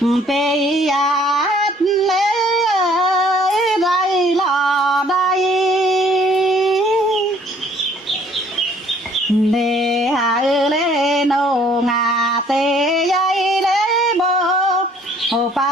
bê át lê đây lò đây nê hà lê nô ngà tê dây lê bô hồ pa